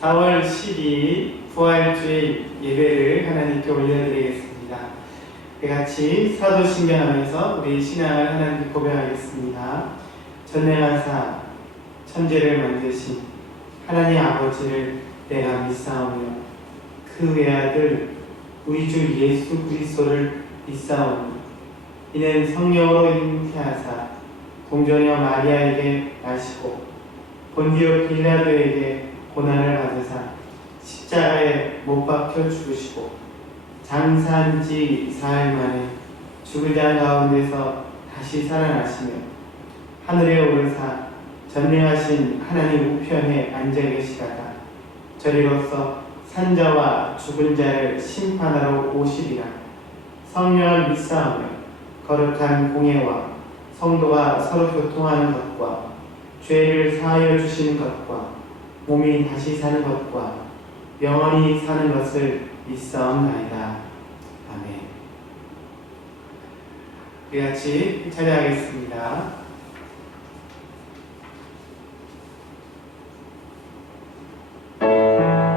4월 12일 부활주일 예배를 하나님께 올려드리겠습니다. 같이 사도신경 하면서 우리 신앙을 하나님께 고백하겠습니다. 전능하사 천지를 만드신 하나님 아버지를 내가 믿사오며 그 외아들 우리 주 예수 그리스도를 믿사오니 이는 성령으로 잉태하사 동정녀 마리아에게 나시고 본디오 빌라도에게 고난을 받으사 십자가에 못 박혀 죽으시고 장사한 지 사흘 만에 죽은 자 가운데서 다시 살아나시며 하늘에 오르사 전능하신 하나님 우편에 앉아 계시다가 저리로서 산자와 죽은 자를 심판하러 오시리라. 성령을 믿사오며 거룩한 공예와 성도가 서로 교통하는 것과 죄를 사하여 주시는 것과 몸이 다시 사는 것과 영원히 사는 것을 믿사옵나이다. 아멘. 우리 같이 찬양하겠습니다. 거룩한 나를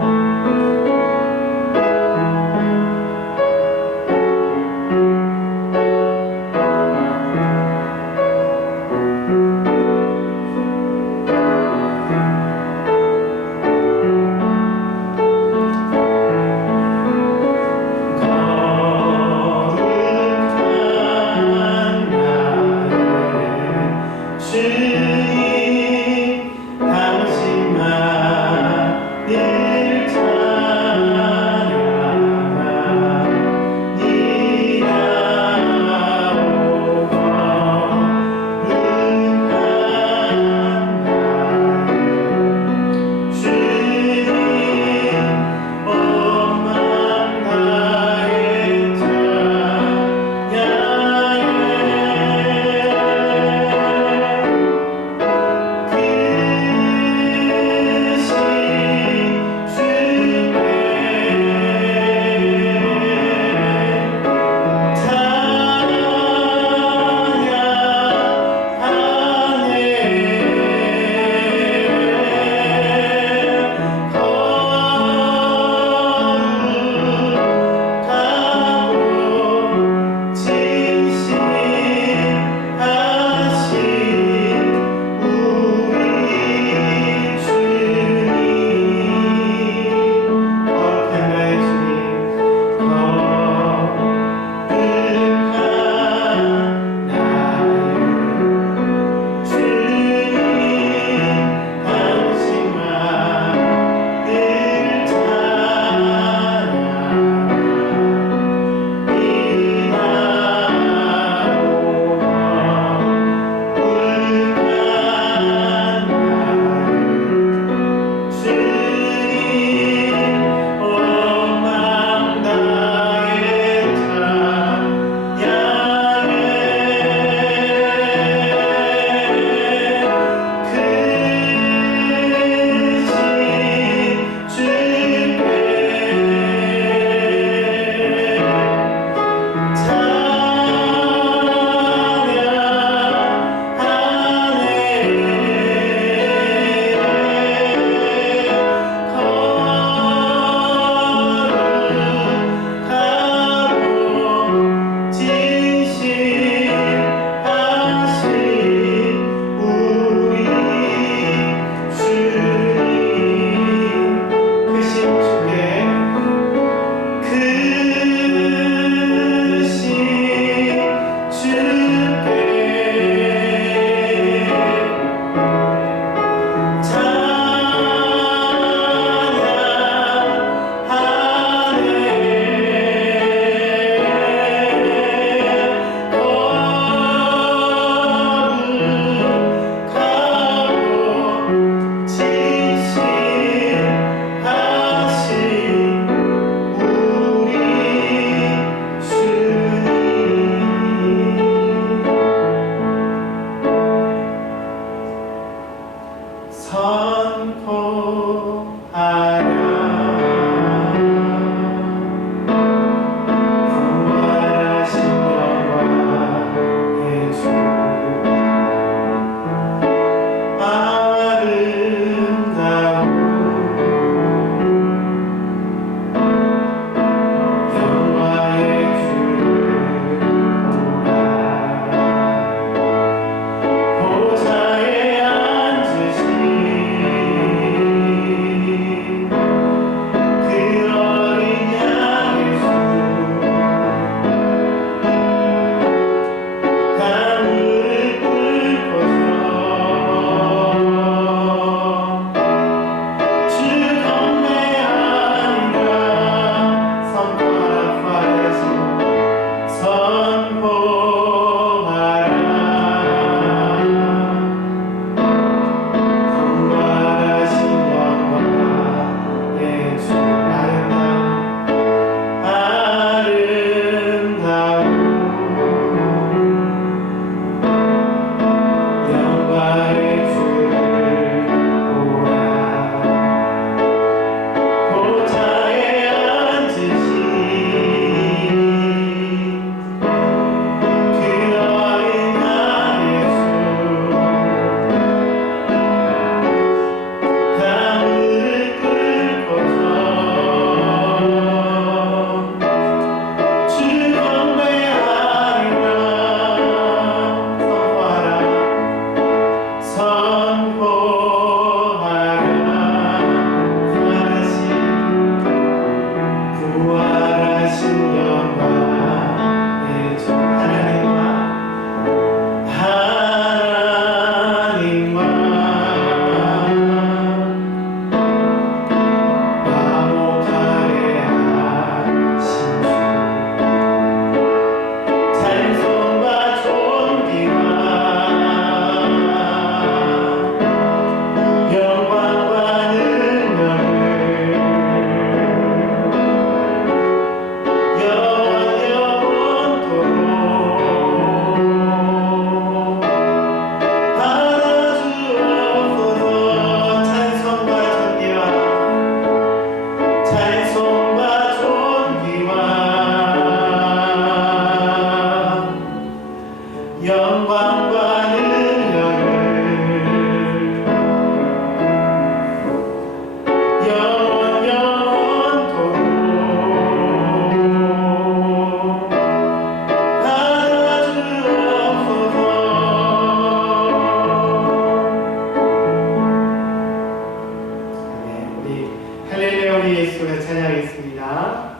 우리 할렐루야 우리 예수가 찬양하겠습니다.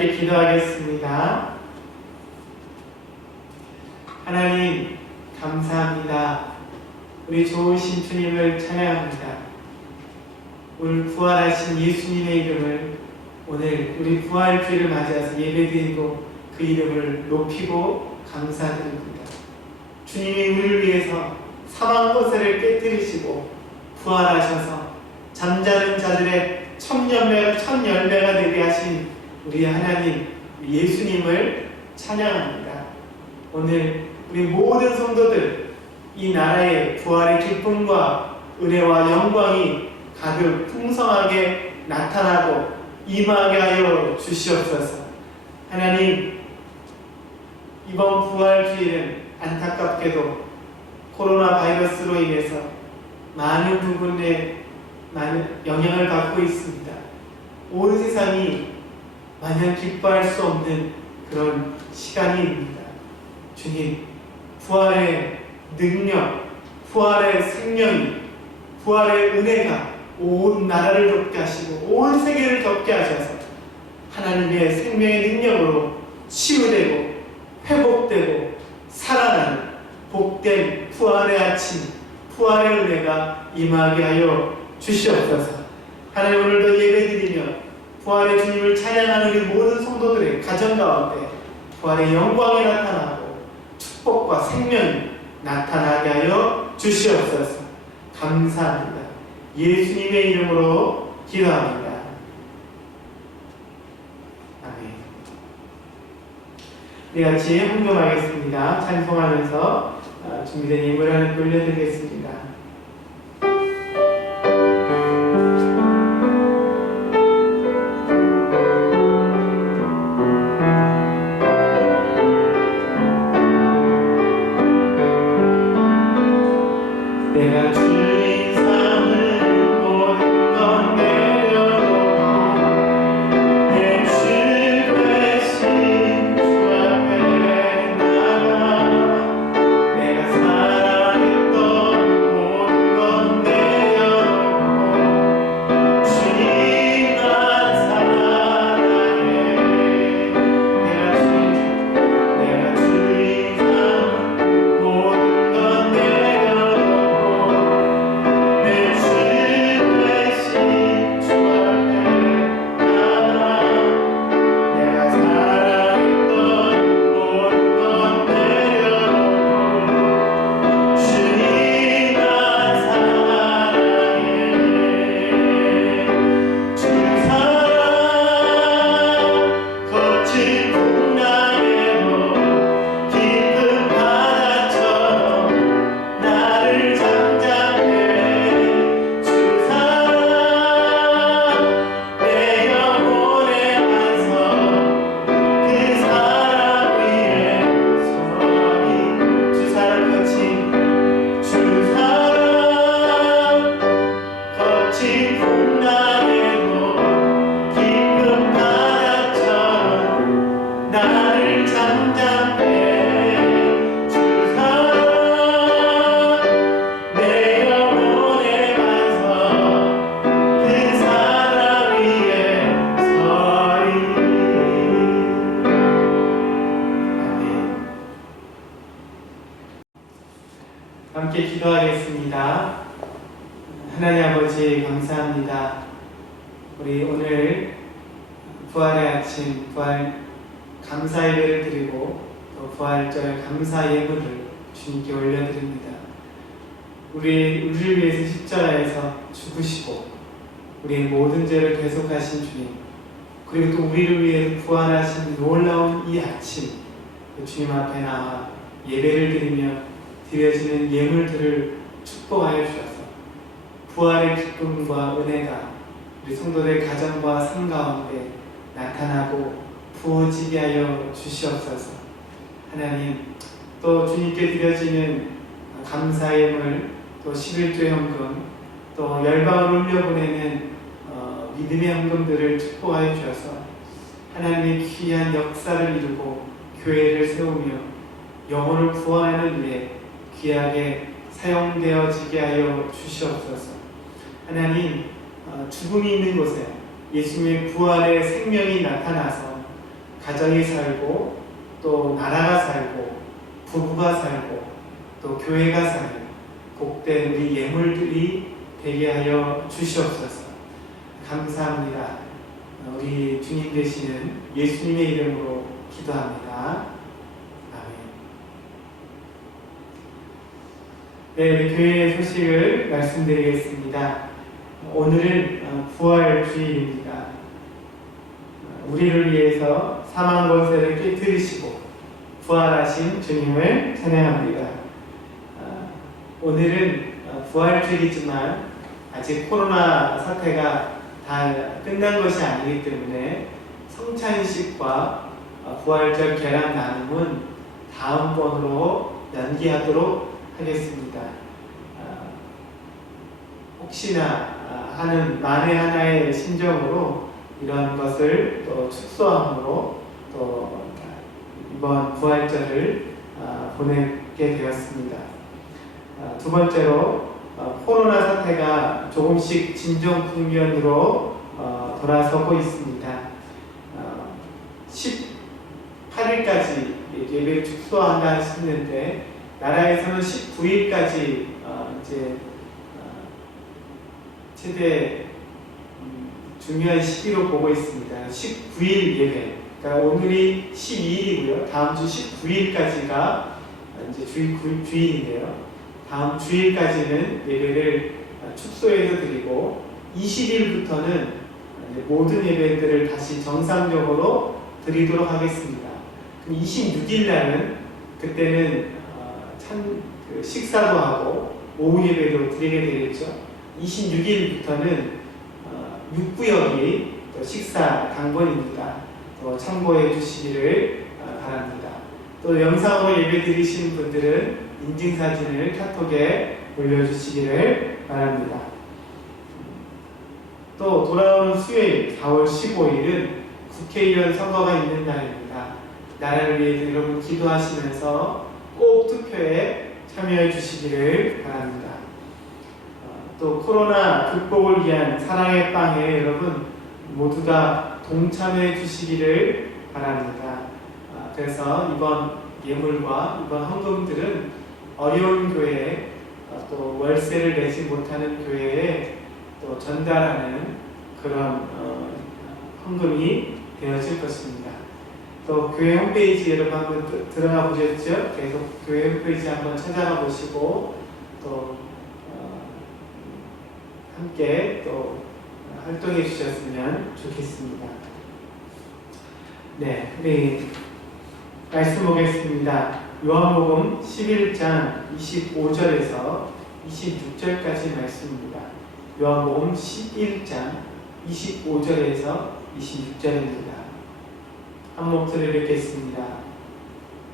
함께 기도하겠습니다. 하나님 감사합니다. 우리 좋으신 주님을 찬양합니다. 오늘 부활하신 예수님의 이름을 오늘 우리 부활주의를 맞이해서 예배드리고 그 이름을 높이고 감사드립니다. 주님이 우리를 위해서 사망 권세를 깨뜨리시고 부활하셔서 잠자는 자들의 천열매가 되게 하신 우리 하나님 예수님을 찬양합니다. 오늘 우리 모든 성도들 이 나라의 부활의 기쁨과 은혜와 영광이 가득 풍성하게 나타나고 임하게 하여 주시옵소서. 하나님, 이번 부활주일은 안타깝게도 코로나 바이러스로 인해서 많은 부분에 많은 영향을 받고 있습니다. 온 세상이 마냥 기뻐할 수 없는 그런 시간입니다. 주님, 부활의 능력, 부활의 생명이, 부활의 은혜가 온 나라를 덮게 하시고 온 세계를 덮게 하셔서 하나님의 생명의 능력으로 치유되고 회복되고 살아나는 복된 부활의 아침, 부활의 은혜가 임하게 하여 주시옵소서. 하나님 오늘도 예배드리며 부활의 주님을 찬양하는 우리 모든 성도들의 가정 가운데 부활의 영광이 나타나고 축복과 생명이 나타나게 하여 주시옵소서. 감사합니다. 예수님의 이름으로 기도합니다. 아멘. 우리 같이 헌금하겠습니다. 찬송하면서 준비된 예물을 돌려드리겠습니다. 내가 주인 삼은 모든 건 내려놓고 내 주 대신 주 앞에 나가 내가 사랑했던 모든 건 내려놓고 주님 난 사랑해. 내가 주인 삼은 모든 건 내려놓고 내 주 대신 주 앞에 나가 내가 사랑했던 모든 건 내려놓고 주님 난 사랑해. 주 사랑 거친 풍랑에도 깊은 바다처럼 나를 잠잠해. 주 사랑 내 영혼의 반석 그 사랑 위에 서리. 주 사랑 거친 풍랑에도 깊은 바다처럼 나를 잠잠해. 주 사랑 내 영혼의 반석 그 사랑 위에 서리. 아멘. 함께 기도하겠습니다. 하나님 아버지 감사합니다. 우리 오늘 부활의 아침 부활 감사 예배를 드리고 또 부활절 감사 예물을 주님께 올려드립니다. 우리를 위해서 십자가에서 죽으시고 우리의 모든 죄를 대속하신 주님, 그리고 또 우리를 위해서 부활하신 놀라운 이 아침 주님 앞에 나와 예배를 드리며 드려지는 예물들을 축복하여 주셔서 부활의 기쁨과 은혜가 우리 성도들 가정과 삶 가운데 나타나고 부어지게 하여 주시옵소서. 하나님, 또 주님께 드려지는 감사 예물, 또 11조 현금, 또 열방을 올려보내는 믿음의 헌금들을 축복하여 주셔서 하나님의 귀한 역사를 이루고 교회를 세우며 영혼을 구원하는 일에 귀하게 사용되어지게 하여 주시옵소서. 하나님, 죽음이 있는 곳에 예수님의 부활의 생명이 나타나서 가정이 살고 또 나라가 살고 부부가 살고 또 교회가 살고 복된 우리 예물들이 되게 하여 주시옵소서. 감사합니다. 우리 주님 되시는 예수님의 이름으로 기도합니다. 아멘. 네, 우리 교회의 소식을 말씀드리겠습니다. 오늘은 부활 주일입니다. 우리를 위해서 사망 권세를 깨뜨리시고 부활하신 주님을 찬양합니다. 오늘은 부활 주일이지만 아직 코로나 사태가 다 끝난 것이 아니기 때문에 성찬식과 부활절 계란 나눔은 다음번으로 연기하도록 하겠습니다. 혹시나 하는 만에 하나의 심정으로 이런 것을 또 축소함으로 또 이번 부활절을 보내게 되었습니다. 두 번째로 코로나 사태가 조금씩 진정 국면으로 돌아서고 있습니다. 18일까지 예배를 축소한다 했는데 나라에서는 19일까지 이제 최대 중요한 시기로 보고 있습니다. 19일 예배. 그러니까 오늘이 12일이고요. 다음 주 19일까지가 이제 주일인데요. 다음 주일까지는 예배를 축소해서 드리고 20일부터는 모든 예배들을 다시 정상적으로 드리도록 하겠습니다. 26일 날은 그때는 식사도 하고 오후 예배도 드리게 되겠죠. 26일부터는 6구역이 또 식사 당번입니다. 또 참고해 주시기를 바랍니다. 또 영상으로 예배 드리신 분들은 인증사진을 카톡에 올려주시기를 바랍니다. 또 돌아오는 수요일 4월 15일은 국회의원 선거가 있는 날입니다. 나라를 위해 여러분 기도하시면서 꼭 투표에 참여해 주시기를 바랍니다. 또 코로나 극복을 위한 사랑의 빵에 여러분 모두가 동참해 주시기를 바랍니다. 그래서 이번 예물과 이번 헌금들은 어려운 교회, 또 월세를 내지 못하는 교회에 또 전달하는 그런 헌금이 되어질 것입니다. 또 교회 홈페이지 여러분 한번 들어가 보셨죠? 계속 교회 홈페이지 한번 찾아가 보시고 또 함께 또 활동해 주셨으면 좋겠습니다. 네, 우리 말씀 보겠습니다. 요한복음 11장 25절에서 26절까지 말씀입니다. 요한복음 11장 25절에서 26절입니다. 한 목소리를 읽겠습니다.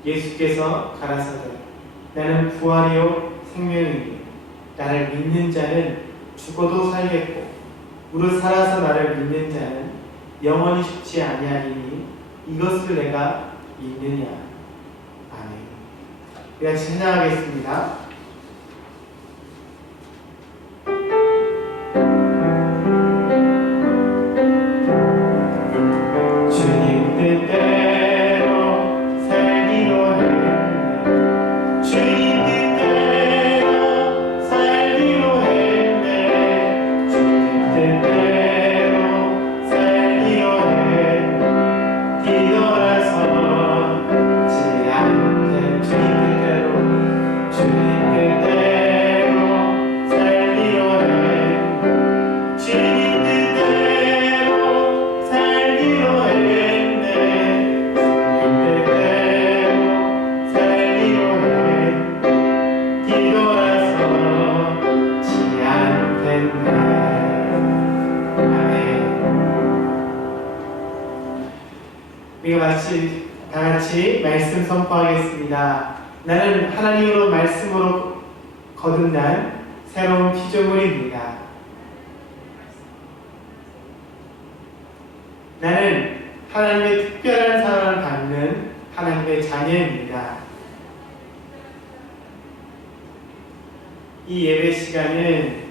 예수께서 가라사대 나는 부활이요 생명이니 나를 믿는 자는 죽어도 살겠고 무릇 살아서 나를 믿는 자는 영원히 죽지 아니하리니 이것을 내가 믿느냐. 아멘. 우리 같이 찬양하겠습니다. 다 같이 말씀 선포하겠습니다. 나는 하나님으로 말씀으로 거듭난 새로운 피조물입니다. 나는 하나님의 특별한 사랑을 받는 하나님의 자녀입니다. 이 예배 시간은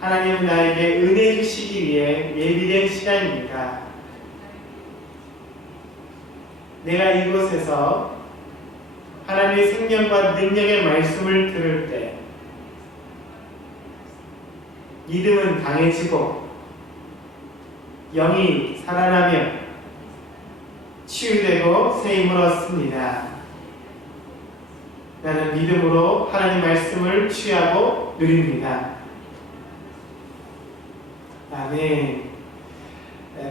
하나님은 나에게 은혜 주시기 위해 예비된 시간입니다. 내가 이곳에서 하나님의 생명과 능력의 말씀을 들을 때 믿음은 강해지고 영이 살아나며 치유되고 새 힘을 얻습니다. 나는 믿음으로 하나님 말씀을 취하고 누립니다. 아멘.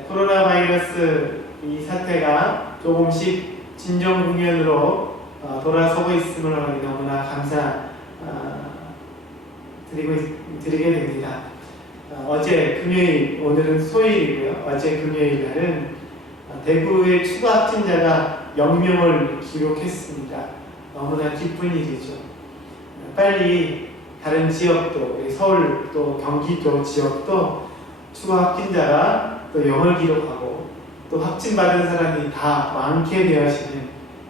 코로나 바이러스 이 사태가 조금씩 진정 국면으로 돌아서고 있음을 너무나 드리게 됩니다. 어제 금요일, 오늘은 소일이고요. 어제 금요일 날은 대구의 추가 확진자가 0명을 기록했습니다. 너무나 기쁜 일이죠. 빨리 다른 지역도, 서울 또 경기도 지역도 추가 확진자가 또 0을 기록하고 또 확진받은 사람이 다 많게 되어지는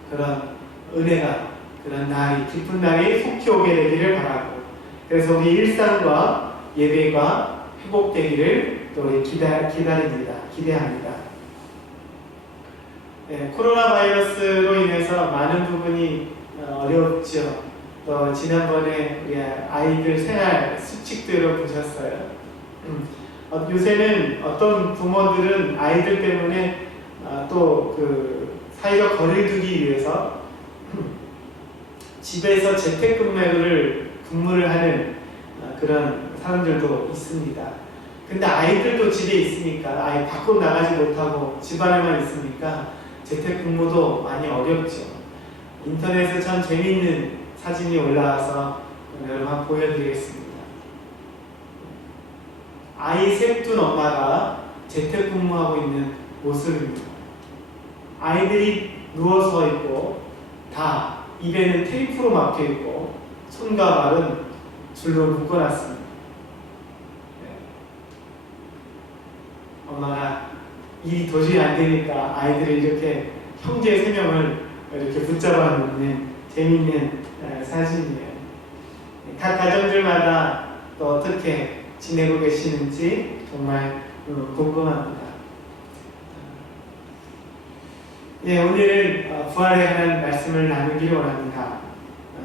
그런 은혜가, 그런 날이, 기쁜 날이 속히 오게 되기를 바라고, 그래서 우리 일상과 예배가 회복되기를 또 우리 기대합니다. 네, 코로나 바이러스로 인해서 많은 부분이 어렵죠. 또 지난번에 우리 아이들 생활 수칙들을 보셨어요. 요새는 어떤 부모들은 아이들 때문에 또 그 사회적 거리를 두기 위해서 집에서 재택근무를 하는 그런 사람들도 있습니다. 근데 아이들도 집에 있으니까, 아예 밖으로 나가지 못하고 집 안에만 있으니까 재택근무도 많이 어렵죠. 인터넷에 참 재미있는 사진이 올라와서 여러분 한번 보여드리겠습니다. 아이 셋 둔 엄마가 재택근무하고 있는 모습입니다. 아이들이 누워서 있고 다 입에는 테이프로 막혀 있고 손과 발은 줄로 묶어놨습니다. 엄마가 일이 도저히 안 되니까 아이들을 이렇게 형제 세 명을 이렇게 붙잡아 놓는 재미있는 사진이에요. 각 가정들마다 또 어떻게 지내고 계시는지 정말 궁금합니다. 오늘은 부활에 관한 말씀을 나누기를 원합니다.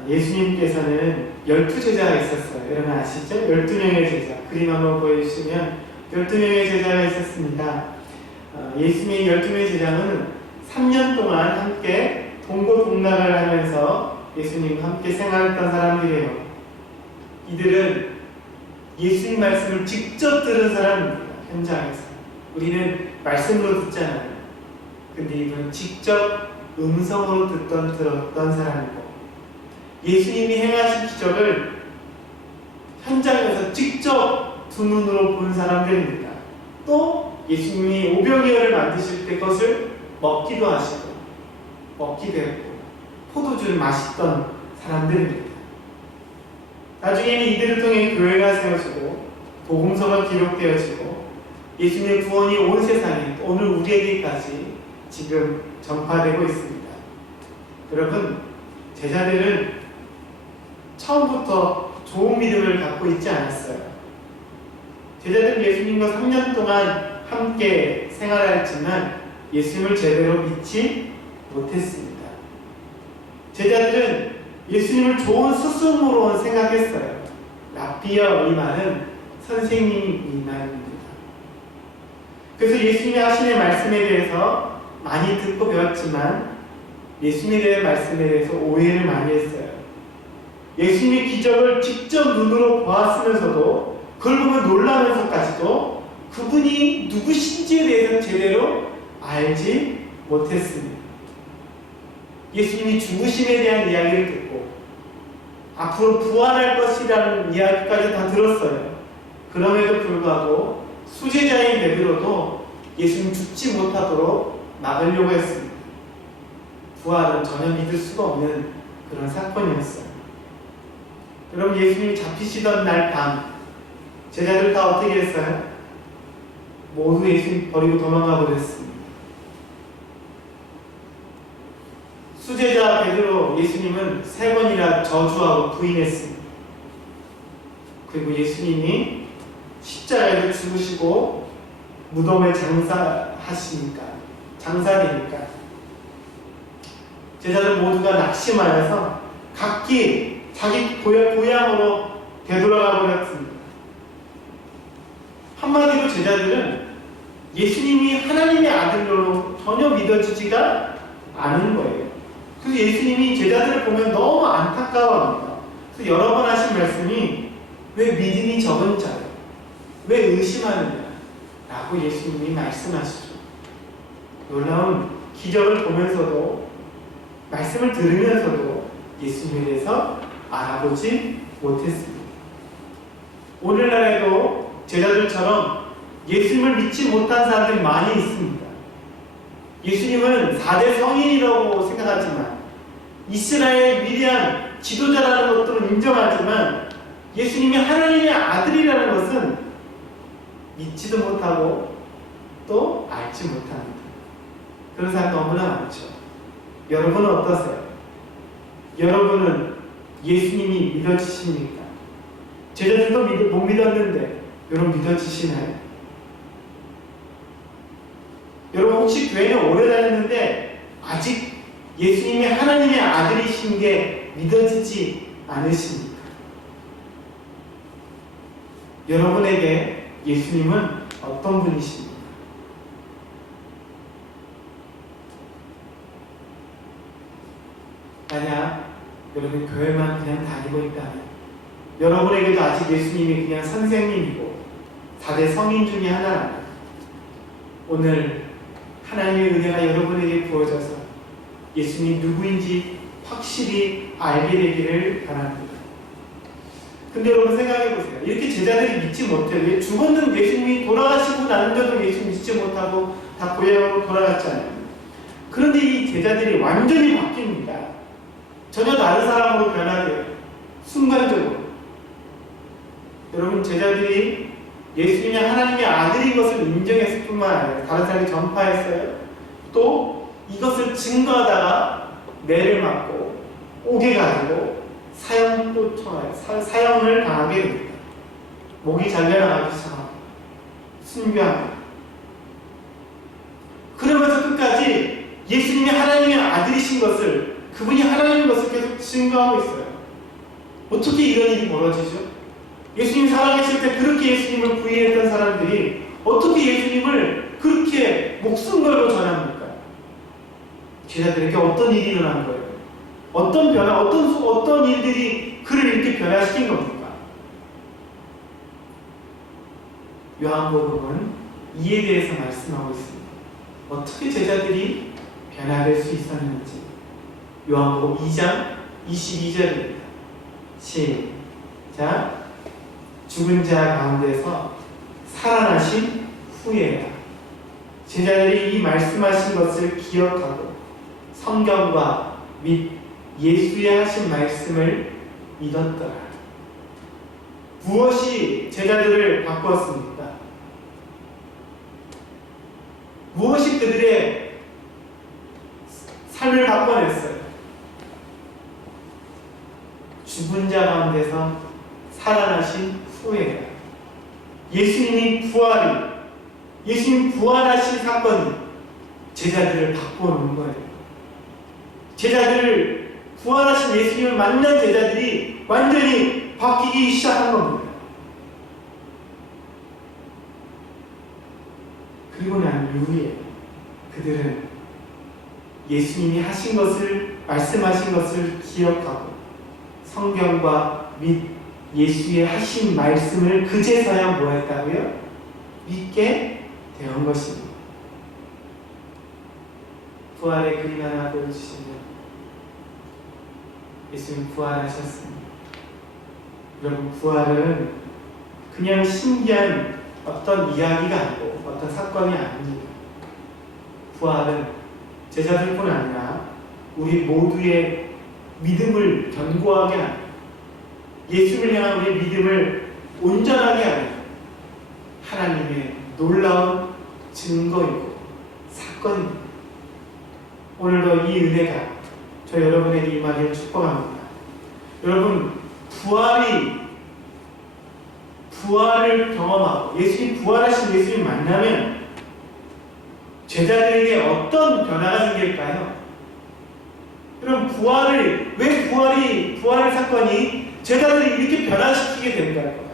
예수님께서는 12제자가 있었어요. 여러분 아시죠? 12명의 제자. 그림 한번 보여주시면 12명의 제자가 있었습니다. 예수님의 12명의 제자는 3년 동안 함께 동고동락을 하면서 예수님과 함께 생활했던 사람들이에요. 이들은 예수님 말씀을 직접 들은 사람입니다. 현장에서. 우리는 말씀으로 듣잖아요. 근데 이분은 직접 음성으로 들었던 사람이고, 예수님이 행하신 기적을 현장에서 직접 두 눈으로 본 사람들입니다. 또 예수님이 오병이어를 만드실 때 그것을 먹기도 하시고 먹기도 했고 포도주를 마셨던 사람들입니다. 나중에는 이들을 통해 교회가 세워지고 복음서가 기록되어지고 예수님의 구원이 온 세상에, 오늘 우리에게까지 지금 전파되고 있습니다. 여러분, 제자들은 처음부터 좋은 믿음을 갖고 있지 않았어요. 제자들은 예수님과 3년 동안 함께 생활했지만 예수님을 제대로 믿지 못했습니다. 제자들은 예수님을 좋은 스승으로 생각했어요. 랍비여, 이 말은 선생님, 이 말입니다. 그래서 예수님이 하시는 말씀에 대해서 많이 듣고 배웠지만 예수님에 대한 말씀에 대해서 오해를 많이 했어요. 예수님의 기적을 직접 눈으로 보았으면서도 그걸 보면 놀라면서까지도 그분이 누구신지에 대해서는 제대로 알지 못했습니다. 예수님이 죽으심에 대한 이야기를 듣고 앞으로 부활할 것이라는 이야기까지 다 들었어요. 그럼에도 불구하고 수제자인 베드로도 예수님 죽지 못하도록 막으려고 했습니다. 부활은 전혀 믿을 수가 없는 그런 사건이었어요. 여러분, 예수님이 잡히시던 날 밤 제자들 다 어떻게 했어요? 모두 예수님 버리고 도망가 버렸습니다. 수제자 베드로 예수님은 3번이나 저주하고 부인했습니다. 그리고 예수님이 십자가에서 죽으시고 무덤에 장사되니까 제자들 모두가 낙심하여서 각기 자기 고향으로 되돌아가 버렸습니다. 한마디로 제자들은 예수님이 하나님의 아들로 전혀 믿어지지가 않은 거예요. 그래서 예수님이 제자들을 보면 너무 안타까워합니다. 그래서 여러 번 하신 말씀이 왜 믿음이 적은 자요? 왜 의심하느냐? 라고 예수님이 말씀하시죠. 놀라운 기적을 보면서도 말씀을 들으면서도 예수님에 대해서 알아보지 못했습니다. 오늘날에도 제자들처럼 예수님을 믿지 못한 사람들이 많이 있습니다. 예수님은 4대 성인이라고 생각하지만 이스라엘 위대한 지도자라는 것들은 인정하지만 예수님이 하나님의 아들이라는 것은 믿지도 못하고 또 알지 못합니다. 그런 사람 너무나 많죠. 여러분은 어떠세요? 여러분은 예수님이 믿어지십니까? 제자들도 못 믿었는데 여러분 믿어지시나요? 여러분 혹시 교회는 오래 다녔는데 아직 예수님이 하나님의 아들이신 게 믿어지지 않으십니까? 여러분에게 예수님은 어떤 분이십니까? 만약 여러분 교회만 그냥 다니고 있다면, 여러분에게도 아직 예수님이 그냥 선생님이고 4대 성인 중에 하나라면, 오늘 하나님의 은혜가 여러분에게 부어져서 예수님이 누구인지 확실히 알게 되기를 바랍니다. 근데 여러분 생각해 보세요. 이렇게 제자들이 믿지 못해요. 죽었는 예수님이 돌아가시고 나는데도 예수 믿지 못하고 다 고향으로 돌아갔잖아요. 그런데 이 제자들이 완전히 바뀝니다. 전혀 다른 사람으로 변화돼요. 순간적으로. 여러분, 제자들이 예수님이 하나님의 아들인 것을 인정했을 뿐만 아니라 다른 사람이 전파했어요. 또 이것을 증거하다가 매를 맞고 옥에 가지고 사형을 당하게 됩니다. 목이 잘려나가기 시작합니다. 순교합니다. 그러면서 끝까지 예수님이 하나님의 아들이신 것을, 그분이 하나님인 것을 계속 증거하고 있어요. 어떻게 이런 일이 벌어지죠? 예수님 살아계실 때 그렇게 예수님을 부인했던 사람들이 어떻게 예수님을 그렇게 목숨 걸고 전합니까? 제자들에게 어떤 일이 일어난 거예요? 어떤 변화, 어떤 일들이 그를 이렇게 변화시킨 겁니까? 요한복음은 이에 대해서 말씀하고 있습니다. 어떻게 제자들이 변화될 수 있었는지. 요한복음 2장 22절입니다. 시작. 죽은 자 가운데서 살아나신 후에야 제자들이 이 말씀하신 것을 기억하고 성경과 및 예수의 하신 말씀을 믿었더라. 무엇이 제자들을 바꾸었습니까? 무엇이 그들의 삶을 바꿔냈어요? 죽은 자 가운데서 살아나신 후에야. 예수님 부활하신 사건이 제자들을 바꿔놓은 거예요. 제자들을, 부활하신 예수님을 만난 제자들이 완전히 바뀌기 시작한 겁니다. 그리고 난 이후에 그들은 예수님이 하신 것을, 말씀하신 것을 기억하고 성경과 및 예수의 하신 말씀을 그제서야 뭐 했다고요? 믿게 되는 것입니다. 부활의 그림 하나 보여주시면, 예수님 부활하셨습니다. 여러분, 부활은 그냥 신기한 어떤 이야기가 아니고 어떤 사건이 아닙니다. 부활은 제자들뿐 아니라 우리 모두의 믿음을 견고하게 하는, 예수를 향한 우리의 믿음을 온전하게 하는 하나님의 놀라운 증거이고 사건입니다. 오늘도 이 은혜가 저 여러분에게 임하기를 축복합니다. 여러분, 부활을 경험하고 예수님, 부활하신 예수님 만나면 제자들에게 어떤 변화가 생길까요? 그럼 부활 사건이 제자들이 이렇게 변화시키게 된다는 거예요.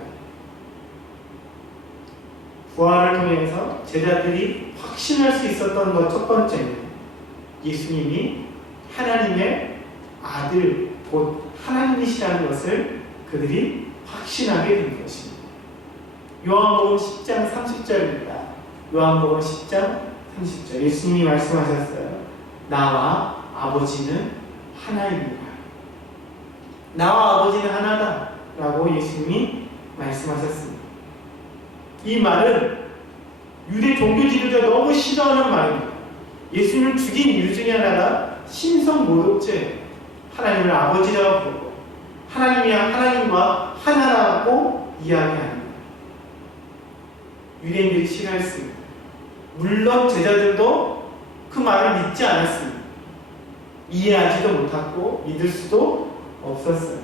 부활을 통해서 제자들이 확신할 수 있었던 것 첫 번째는 예수님이 하나님의 아들, 곧 하나님이시라는 것을 그들이 확신하게 된 것입니다. 요한복음 10장 30절입니다. 요한복음 10장 30절. 예수님이 말씀하셨어요. 나와 아버지는 하나입니다. 나와 아버지는 하나다 라고 예수님이 말씀하셨습니다. 이 말은 유대 종교 지도자 너무 싫어하는 말입니다. 예수님을 죽인 이유 중에 하나가 신성모독죄예요. 하나님을 아버지라고 부르고 하나님과 하나라고 이야기합니다. 유대인들이 싫어했습니다. 물론 제자들도 그 말을 믿지 않았습니다. 이해하지도 못하고 믿을 수도 없었어요.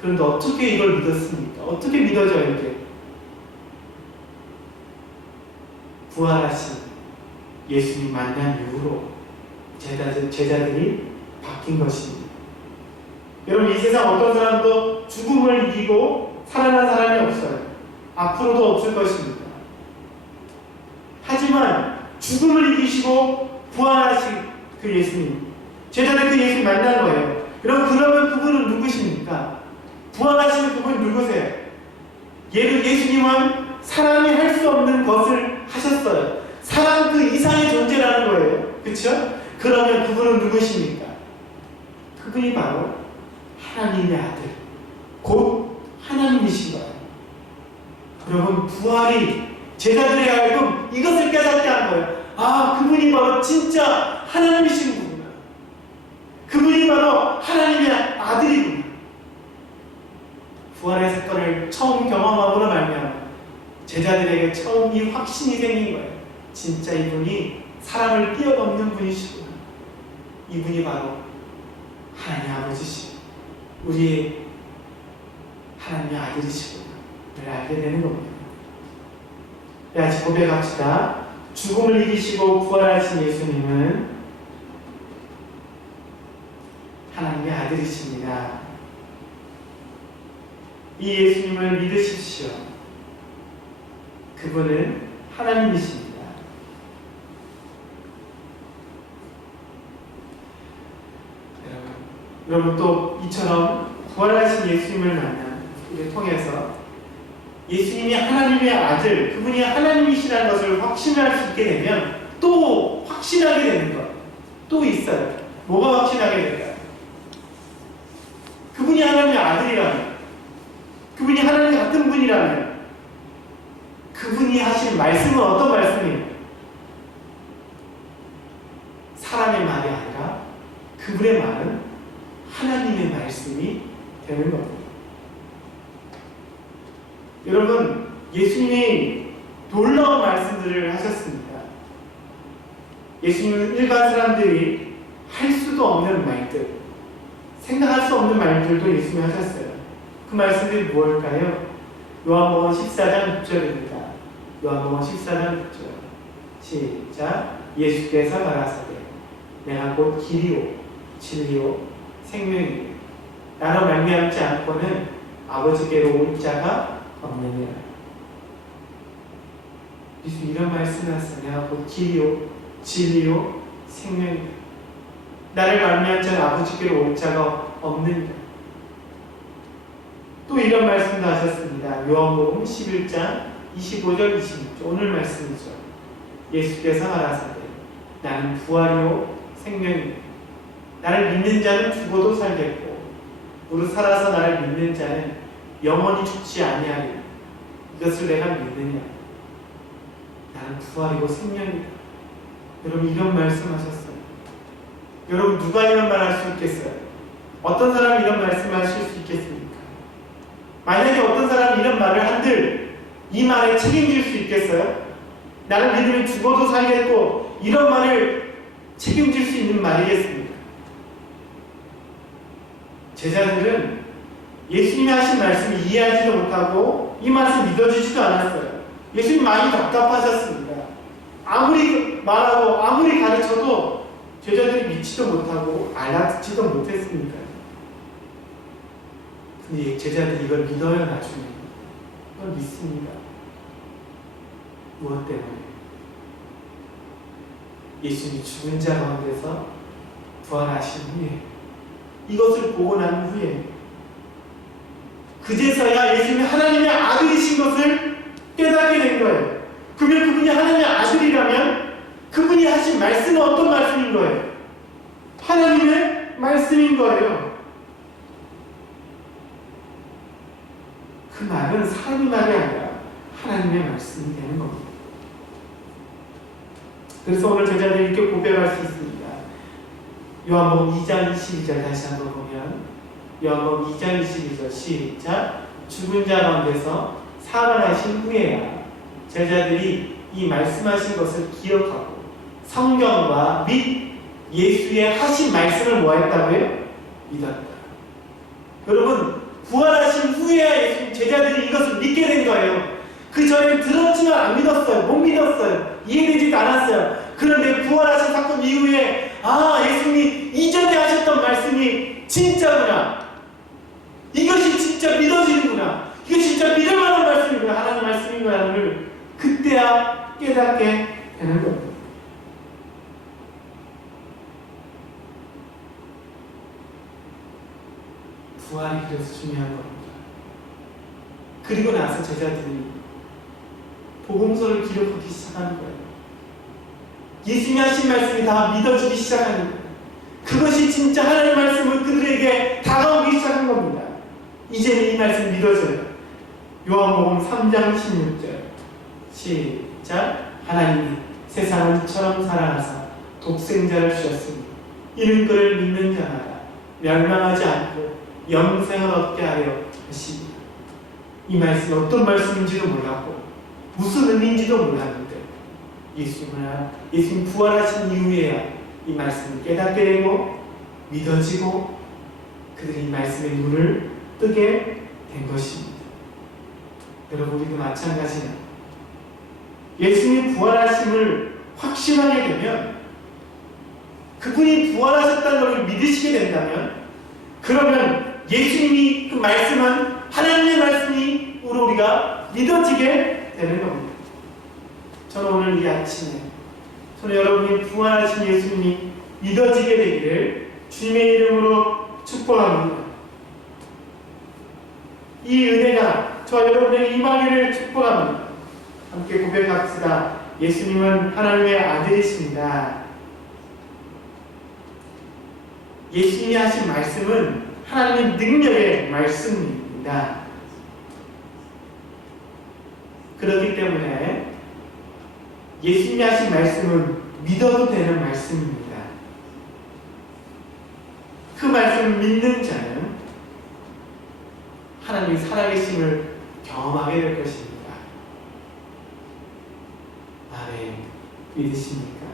그런데 어떻게 이걸 믿었습니까? 어떻게 믿어져요, 이게? 부활하신 예수님 만난 이후로 제자들이 바뀐 것입니다. 여러분, 이 세상 어떤 사람도 죽음을 이기고 살아난 사람이 없어요. 앞으로도 없을 것입니다. 하지만 죽음을 이기시고 부활하신 그 예수님, 제자들 그 예수님 만난 거예요. 그러면 그분은 누구십니까? 부활하시는 그분이 누구세요? 예수님은 사람이 할 수 없는 것을 하셨어요. 사람 그 이상의 존재라는 거예요. 그렇죠? 그러면 그분은 누구십니까? 그분이 바로 하나님의 아들, 곧 하나님이신 거예요. 여러분, 부활이 제자들의 알고 이것을 깨닫게 한 거예요. 아, 그분이 바로 진짜 하나님이신 분이구나. 그분이 바로 하나님의 아들이구나. 부활의 사건을 처음 경험함으로 말미암아 제자들에게 처음 이 확신이 생긴 거예요. 진짜 이분이 사람을 뛰어넘는 분이시구나. 이분이 바로 하나님의 아버지시고 우리의 하나님의 아들이시구나. 를 알게 되는 겁니다. 같이 고백합시다. 죽음을 이기시고 부활하신 예수님은 하나님의 아들이십니다. 이 예수님을 믿으십시오. 그분은 하나님이십니다. 여러분, 또 이처럼 부활하신 예수님을 만난 우리를 통해서 예수님이 하나님의 아들, 그분이 하나님이시라는 것을 확신할 수 있게 되면 또 확신하게 되는 것 또 있어요. 뭐가 확신하게 될까요? 그분이 하나님의 아들이라면, 그분이 하나님 같은 분이라면 그분이 하신 말씀은 어떤 말씀이에요? 사람의 말이 아니라 그분의 말은 하나님의 말씀이 되는 겁니다. 여러분, 예수님이 놀라운 말씀들을 하셨습니다. 예수님은 일반 사람들이 할 수도 없는 말들, 생각할 수 없는 말들도 예수님이 하셨어요. 그 말씀들이 무엇일까요? 요한복음 14장 6절입니다. 요한복음 14장 6절 시작. 예수께서 가라사대 내가 곧 길이요 진리요 생명이요 나로 말미암지 않고는 아버지께로 올 자가 없느니라. 예수 이런 말씀을 하셨어요. 내가 곧 길이요 진리요 생명이요 나를 말미암지 않고 아버지께로 올 자가 없느니라. 또 이런 말씀도 하셨습니다. 요한복음 11장 25절 26절 오늘 말씀이죠. 예수께서 가라사대 나는 부활이요 생명이요 나를 믿는 자는 죽어도 살겠고 무릇 살아서 나를 믿는 자는 영원히 죽지 아니하리라. 이것을 내가 믿느냐? 나는 부활이고 생명이다. 여러분 이런 말씀하셨어요. 여러분 누가 이런 말 할 수 있겠어요? 어떤 사람이 이런 말씀을 하실 수 있겠습니까? 만약에 어떤 사람이 이런 말을 한들 이 말에 책임질 수 있겠어요? 나를 믿으면 죽어도 살겠고 이런 말을 책임질 수 있는 말이겠습니까? 제자들은 예수님이 하신 말씀을 이해하지도 못하고 이 말씀 믿어주지도 않았어요. 예수님 많이 답답하셨습니다. 아무리 말하고 아무리 가르쳐도 제자들이 믿지도 못하고 알아듣지도 못했습니다. 근데 제자들이 이걸 믿어요. 나중에 이걸 믿습니다. 무엇 때문에? 예수님이 죽은 자 가운데서 부활하신 후에 이것을 보고 난 후에 그제서야 예수님이 하나님의 아들이신 것을 깨닫게 된 거예요. 그러면 그분이 하나님의 아들이라면 그분이 하신 말씀은 어떤 말씀인 거예요? 하나님의 말씀인 거예요. 그 말은 사람의 말이 아니라 하나님의 말씀이 되는 겁니다. 그래서 오늘 제자들이 이렇게 고백할 수 있습니다. 요한복음 2장 22절 다시 한번 보면 요한복음 2장 22절 시작. 죽은 자 가운데서 사망하신 후에야 제자들이 이 말씀하신 것을 기억하고 성경과 및 예수의 하신 말씀을 뭐했다고요? 믿었다. 여러분 부활하신 후에야 예수님 제자들이 이것을 믿게 된 거예요. 그 전에 들었지만 안 믿었어요. 못 믿었어요. 이해되지도 않았어요. 그런데 부활하신 사건 이후에 예수님이 이전에 하셨던 말씀이 진짜구나. 이것이 진짜 믿어지는구나. 이게 진짜 믿을 만한 말씀인 거야. 하나님 말씀인 거야를 그때야 깨닫게 되는 겁니다. 부활이 그래서 중요한 겁니다. 그리고 나서 제자들이 복음서를 기록하기 시작하는 거예요. 예수님이 하신 말씀이 다 믿어지기 시작하는 거예요. 그것이 진짜 하나님의 말씀을 그들에게 다가오기 시작한 겁니다. 이제는 이 말씀 믿어져요. 요한복음 3장 16절 시작. 하나님이 세상을 이처럼 사랑하사 독생자를 주셨으니 이는 그를 믿는 자마다 멸망하지 않고 영생을 얻게 하려 하십니다. 이 말씀이 어떤 말씀인지도 몰랐고 무슨 의미인지도 몰랐는데 예수님 부활하신 이후에야 이 말씀을 깨닫게 되고 믿어지고 그들이 이 말씀의 눈을 뜨게 된 것입니다. 여러분, 우리도 마찬가지입니다. 예수님 부활하심을 확신하게 되면, 그분이 부활하셨다는 것을 믿으시게 된다면, 그러면 예수님이 그 말씀은 하나님의 말씀이 우리가 믿어지게 되는 겁니다. 저는 오늘 이 아침에 여러분이 부활하신 예수님이 믿어지게 되기를 주님의 이름으로 축복합니다. 이 은혜가 저 여러분의 임하기를 축복합니다. 함께 고백합시다. 예수님은 하나님의 아들이십니다. 예수님이 하신 말씀은 하나님의 능력의 말씀입니다. 그렇기 때문에 예수님이 하신 말씀은 믿어도 되는 말씀입니다. 그 말씀을 믿는 자는 하나님의 살아계심을 경험하게 될 것입니다. 아멘. 믿으십니까?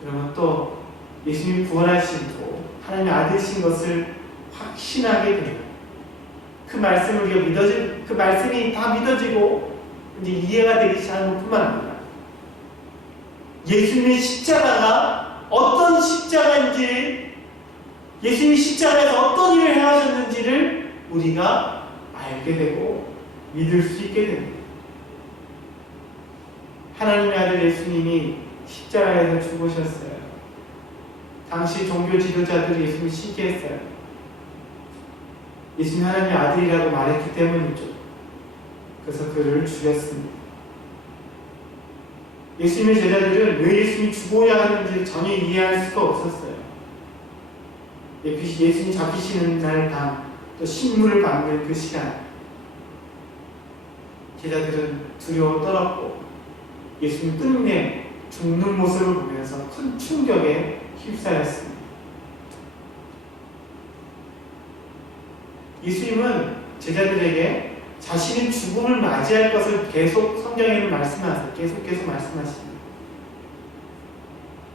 그러면 또 예수님 부활하시고 하나님의 아들이신 것을 확신하게 돼요. 그 말씀을 우리가 그 말씀이 다 믿어지고 이제 이해가 되기 시작하는 것뿐만 아니라 예수님의 십자가가 어떤 십자가인지, 예수님이 십자가에서 어떤 일을 행하셨는지를 우리가 알게 되고 믿을 수 있게 됩니다. 하나님의 아들 예수님이 십자가에서 죽으셨어요. 당시 종교 지도자들이 예수님을 시기했어요. 예수님 하나님의 아들이라고 말했기 때문이죠. 그래서 그를 죽였습니다. 예수님의 제자들은 왜 예수님이 죽어야 하는지 전혀 이해할 수가 없었어요. 예수님이 잡히시는 날 밤, 또 신문을 받는 그 시간, 제자들은 두려워 떨었고 예수님 끝내 죽는 모습을 보면서 큰 충격에 휩싸였습니다. 예수님은 제자들에게 자신이 죽음을 맞이할 것을 계속 성경에는 말씀하세요. 계속 말씀하십니다.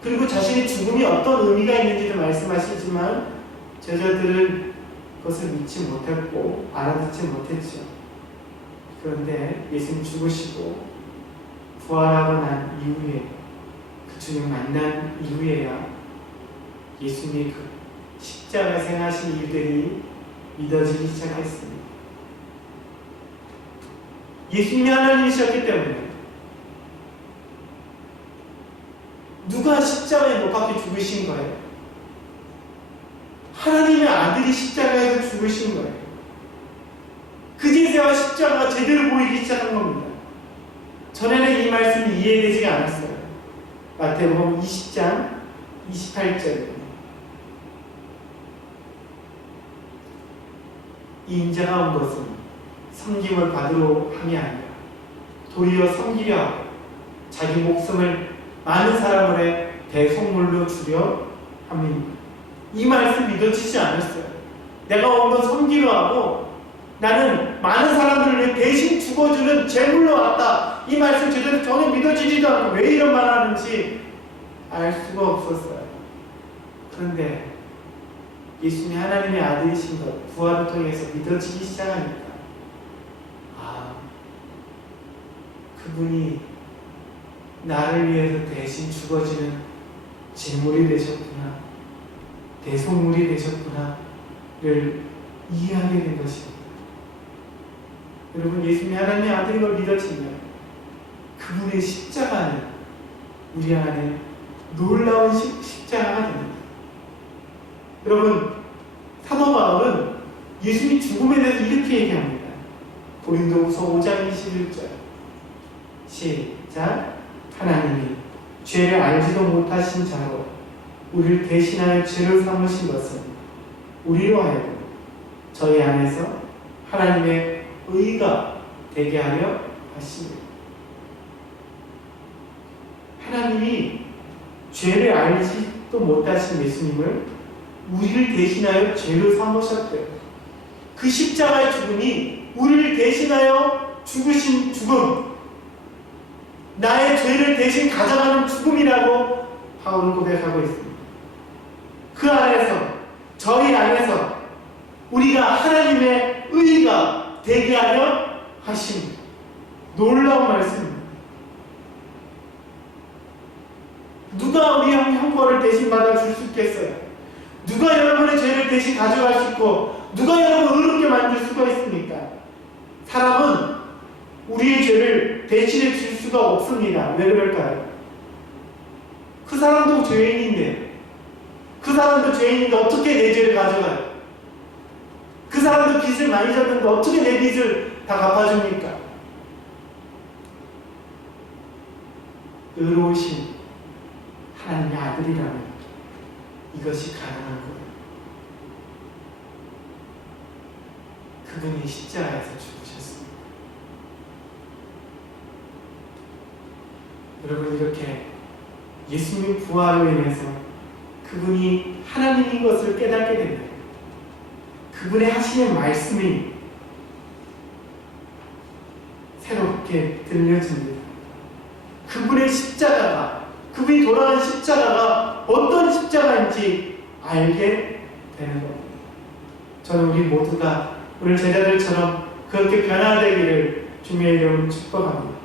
그리고 자신의 죽음이 어떤 의미가 있는지도 말씀하시지만 제자들은 그것을 믿지 못했고 알아듣지 못했죠. 그런데 예수님 죽으시고 부활하고 난 이후에, 그 주님 만난 이후에야 예수님의 그 십자가 생하신 일들이 믿어지기 시작했습니다. 예수님이 하나님이셨기 때문에 누가 십자가에 못 박혀 죽으신 거예요? 하나님의 아들이 십자가에서 죽으신 거예요. 그제서야 십자가가 제대로 보이기 시작한 겁니다. 전에는 이 말씀이 이해되지가 않았어요. 마태복음 20장 28절입니다. 이 인자가 온 것은 섬김을 받으러 함이 아니라 도리어 섬기려 하고 자기 목숨을 많은 사람들의 대속물로 주려 함입니다. 이 말씀 믿어지지 않았어요. 내가 온 건 섬기려 하고 나는 많은 사람들을 위해 대신 죽어주는 제물로 왔다. 이 말씀 제대로 전혀 믿어지지도 않고 왜 이런 말 하는지 알 수가 없었어요. 그런데 예수님이 하나님의 아들이신 것, 부활을 통해서 믿어지기 시작하니까 그분이 나를 위해서 대신 죽어지는 제물이 되셨구나, 대속물이 되셨구나를 이해하게 된 것입니다. 여러분, 예수님이 하나님의 아들인 걸 믿어지면 그분의 십자가는 우리 안에 놀라운 십자가가 됩니다. 여러분, 사도 바울은 예수님 죽음에 대해서 이렇게 얘기합니다. 고린도후서 5장 21절 시작. 하나님이 죄를 알지도 못하신 자로 우리를 대신하여 죄를 삼으신 것은 우리로 하여금 저희 안에서 하나님의 의가 되게 하려 하시니. 하나님이 죄를 알지도 못하신 예수님을 우리를 대신하여 죄를 삼으셨대요. 그 십자가의 죽음이 우리를 대신하여 죽으신 죽음, 나의 죄를 대신 가져가는 죽음이라고 바울은 고백하고 있습니다. 그 안에서, 저희 안에서 우리가 하나님의 의가 되게 하려 하신 놀라운 말씀입니다. 누가 우리 형벌을 대신 받아줄 수 있겠어요? 누가 여러분의 죄를 대신 가져갈 수 있고 누가 여러분을 의롭게 만들 수가 있습니까? 사람은 우리의 죄를 대신해 줄 수가 없습니다. 왜 그럴까요? 그 사람도 죄인인데, 그 사람도 죄인인데 어떻게 내 죄를 가져가요? 그 사람도 빚을 많이 졌는데 어떻게 내 빚을 다 갚아줍니까? 의로우신 하나님의 아들이라면 이것이 가능한 거예요. 그분이 십자가에서 죽으셨습니다. 여러분, 이렇게 예수님 부활로 인해서 그분이 하나님인 것을 깨닫게 됩니다. 그분의 하시는 말씀이 새롭게 들려집니다. 그분의 십자가가, 그분이 돌아간 십자가가 어떤 십자가인지 알게 되는 겁니다. 저는 우리 모두가 오늘 제자들처럼 그렇게 변화되기를 주님의 이름으로 축복합니다.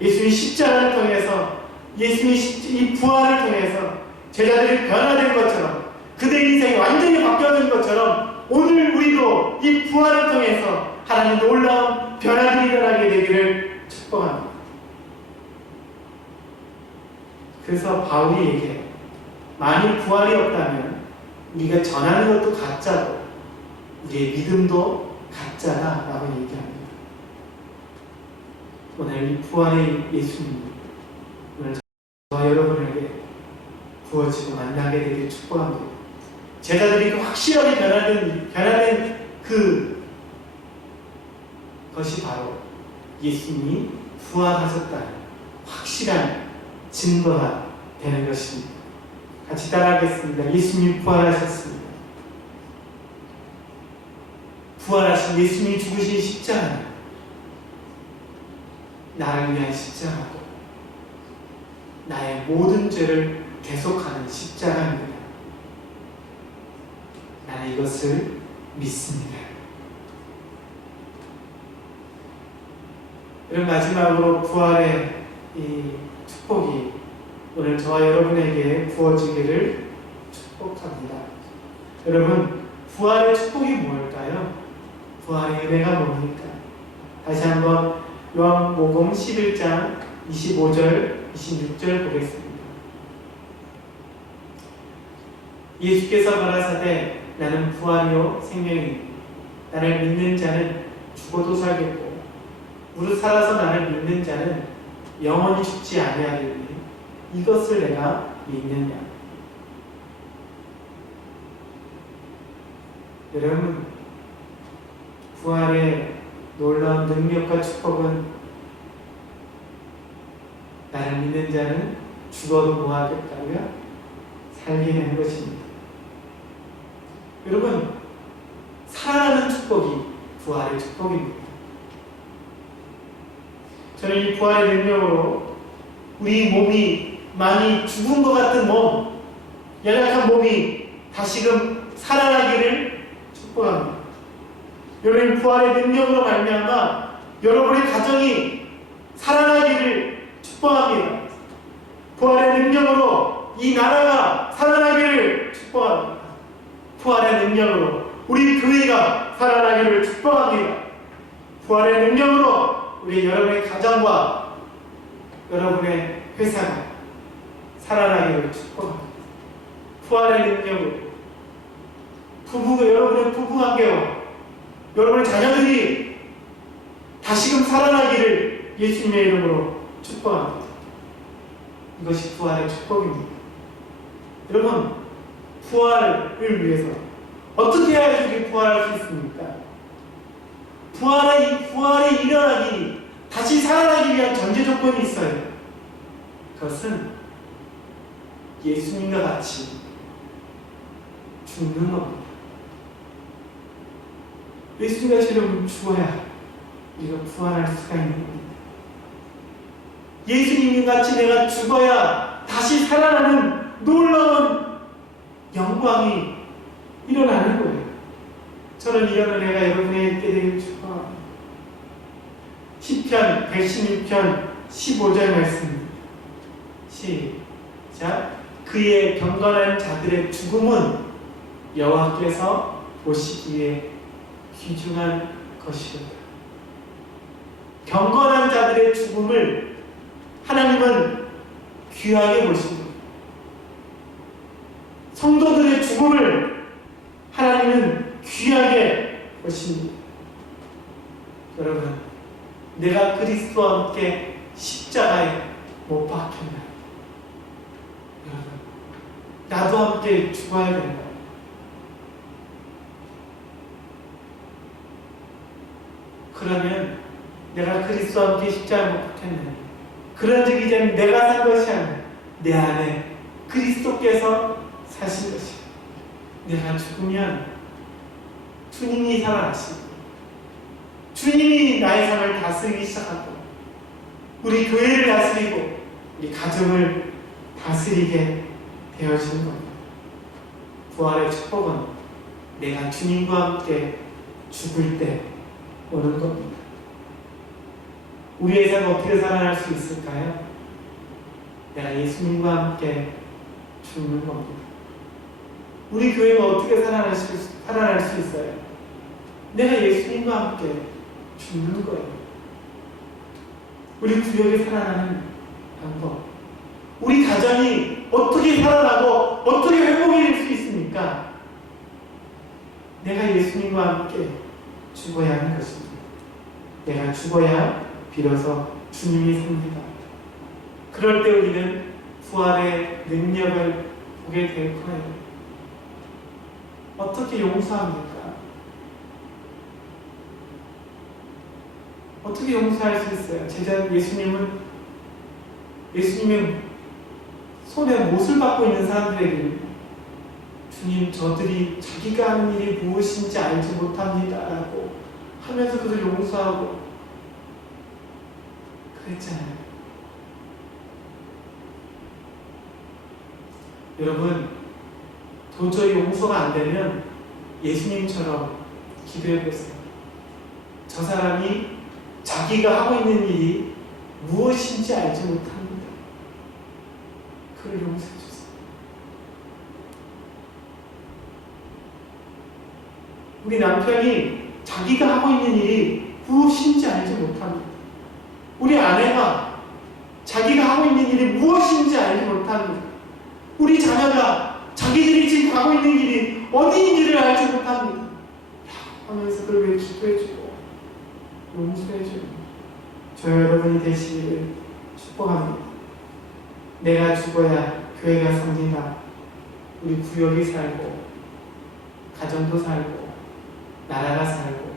예수님이 십자가를 통해서, 예수님이 이 부활을 통해서 제자들이 변화된 것처럼, 그들의 인생이 완전히 바뀌어진 것처럼 오늘 우리도 이 부활을 통해서 하나님 놀라운 변화들이 일어나게 되기를 축복합니다. 그래서 바울이 얘기해요. 만일 부활이 없다면 우리가 전하는 것도 가짜고 우리의 믿음도 가짜다라고 얘기합니다. 오늘 이 부활의 예수님이 오늘 저와 여러분에게 부어지고 만나게 되길 축복합니다. 제자들이 확실하게 변화된 그것이 바로 예수님이 부활하셨다는 확실한 증거가 되는 것입니다. 같이 따라하겠습니다. 예수님이 부활하셨습니다. 부활하신 예수님이 죽으신 십자가는 나를 위한 십자가고 나의 모든 죄를 대속하는 십자가입니다. 나는 이것을 믿습니다. 그럼 마지막으로 부활의 이 축복이 오늘 저와 여러분에게 부어지기를 축복합니다. 여러분, 부활의 축복이 뭘까요? 부활의 은혜가 뭡니까? 다시 한번 요한복음 11장 25절, 26절 보겠습니다. 예수께서 가라사대 나는 부활이요 생명이니 나를 믿는 자는 죽어도 살겠고 무릇 살아서 나를 믿는 자는 영원히 죽지 아니하리니 이것을 내가 믿느냐. 여러분, 부활의 놀라운 능력과 축복은 나를 믿는 자는 죽어도 뭐하겠다고요? 살리는 것입니다. 여러분, 살아나는 축복이 부활의 축복입니다. 저는 이 부활의 능력으로 우리 몸이 많이 죽은 것 같은 몸, 연약한 몸이 다시금 살아나기를 축복합니다. 여러분, 부활의 능력으로 말미암아 여러분의 가정이 살아나기를 축복합니다. 부활의 능력으로 이 나라가 살아나기를 축복합니다. 부활의 능력으로 우리 교회가 살아나기를 축복합니다. 부활의 능력으로 우리 여러분의 가정과 여러분의 회사가 살아나기를 축복합니다. 부활의 능력으로 여러분의 부부관계와 여러분의 자녀들이 다시금 살아나기를 예수님의 이름으로 축복합니다. 이것이 부활의 축복입니다. 여러분, 부활을 위해서 어떻게 해야지 우리 부활할 수 있습니까? 부활이 일어나기, 다시 살아나기 위한 전제 조건이 있어요. 그것은 예수님과 같이 죽는 겁니다. 예수님과 같이 죽어야 우리가 부활할 수가 있는 겁니다. 예수님과 같이 내가 죽어야 다시 살아나는 놀라운 영광이 일어나는 거예요. 저는 이런 은혜가 여러분에게 있게 되길 축복합니다. 시편 116편 15절 말씀입니다. 시작. 그의 경건한 자들의 죽음은 여호와께서 보시기에 귀중한 것이로다. 경건한 자들의 죽음을 하나님은 귀하게 보십니다. 성도들의 죽음을 하나님은 귀하게 보십니다. 여러분, 내가 그리스도와 함께 십자가에 못 박혔나? 여러분, 나도 함께 죽어야 된다. 그러면 내가 그리스도와 함께 십자가에 못 박혔나? 그런 적 이제는 내가 산 것이 아니라 내 안에 그리스도께서 사신 것이야. 내가 죽으면 주님이 살아나시고 주님이 나의 삶을 다스리기 시작하고 우리 교회를 다스리고 우리 가정을 다스리게 되어지는 겁니다. 부활의 축복은 내가 주님과 함께 죽을 때 오는 겁니다. 우리의 삶은 어떻게 살아날 수 있을까요? 내가 예수님과 함께 죽는 겁니다. 우리 교회가 어떻게 살아날 수 있어요? 내가 예수님과 함께 죽는 거예요. 우리 구역이 살아나는 방법, 우리 가정이 어떻게 살아나고 어떻게 회복이 될 수 있습니까? 내가 예수님과 함께 죽어야 하는 것입니다. 내가 죽어야 비로소 주님이 삽니다. 그럴 때 우리는 부활의 능력을 보게 될 거예요. 어떻게 용서합니까? 어떻게 용서할 수 있어요? 제자 예수님의 손에 못을 받고 있는 사람들에게 주님, 저들이 자기가 하는 일이 무엇인지 알지 못합니다 라고 하면서 그들 용서하고 그랬잖아요. 여러분, 도저히 용서가 안 되면 예수님처럼 기도해 보세요. 저 사람이 자기가 하고 있는 일이 무엇인지 알지 못합니다. 그를 용서해 주세요. 우리 남편이 자기가 하고 있는 일이 무엇인지 알지 못합니다. 우리 아내가 자기가 하고 있는 일이 무엇인지 알지 못합니다. 우리 자녀가 자기들이 지금 가고 있는 길이 어디인지를 알지 못합니다. 하면서 그를 왜 기도해주고 용서해주고 저 여러분이 되시기를 축복합니다. 내가 죽어야 교회가 삽니다. 우리 구역이 살고 가정도 살고 나라가 살고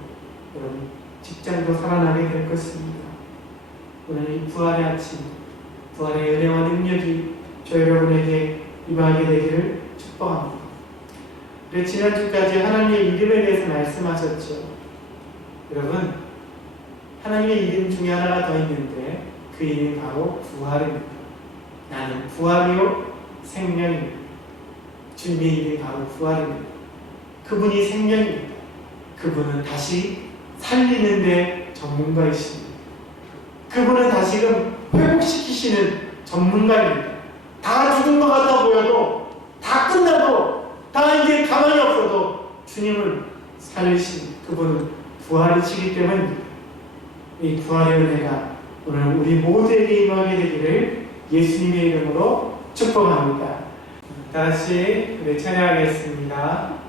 여러분 직장도 살아나게 될 것입니다. 오늘 이 부활의 아침, 부활의 은혜와 능력이 저 여러분에게 임하게 되기를 축복합니다. 그래, 지난주까지 하나님의 이름에 대해서 말씀하셨죠. 여러분, 하나님의 이름 중에 하나가 더 있는데 그 이름이 바로 부활입니다. 나는 부활이요 생명입니다. 주님의 이름이 바로 부활입니다. 그분이 생명입니다. 그분은 다시 살리는 데 전문가이십니다. 그분은 다시금 회복시키시는 전문가입니다. 다 죽은 것 같아 보여도, 다 끝나도, 다 이제 가만히 없어도 주님은 살리신 그분은 부활이시기 때문입니다. 이 부활의 은혜가 오늘 우리 모두에게 임하게 되기를 예수님의 이름으로 축복합니다. 다시 우리 찬양하겠습니다.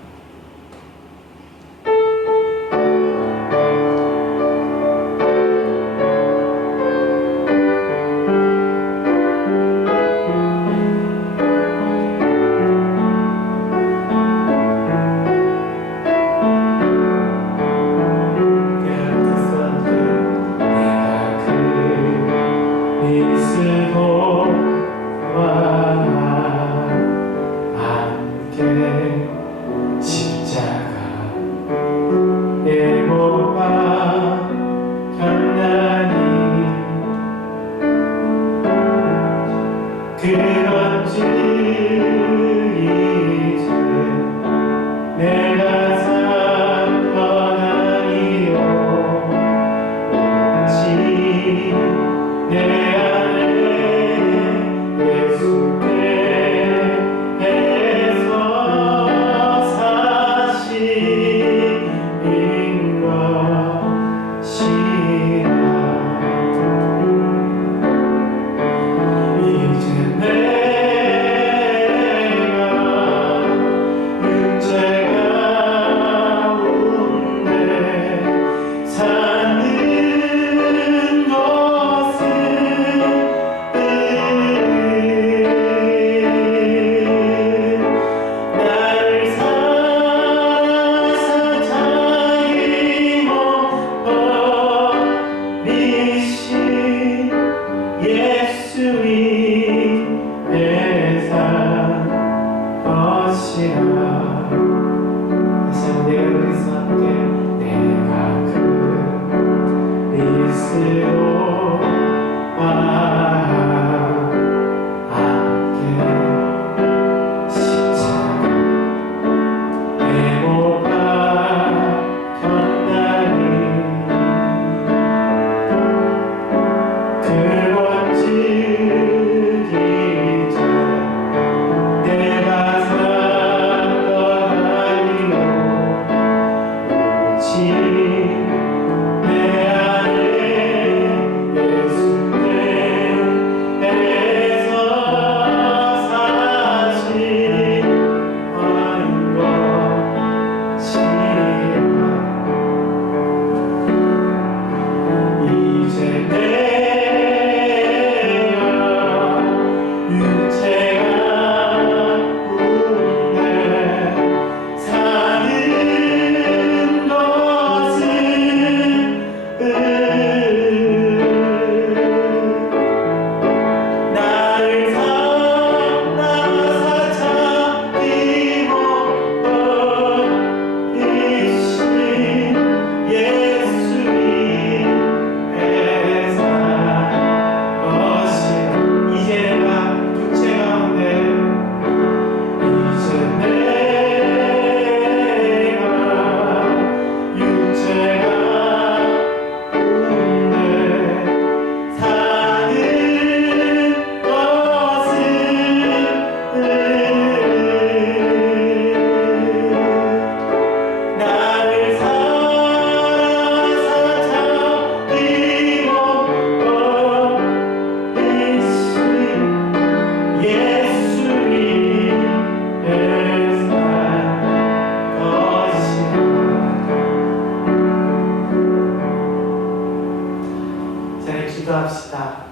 기도합시다.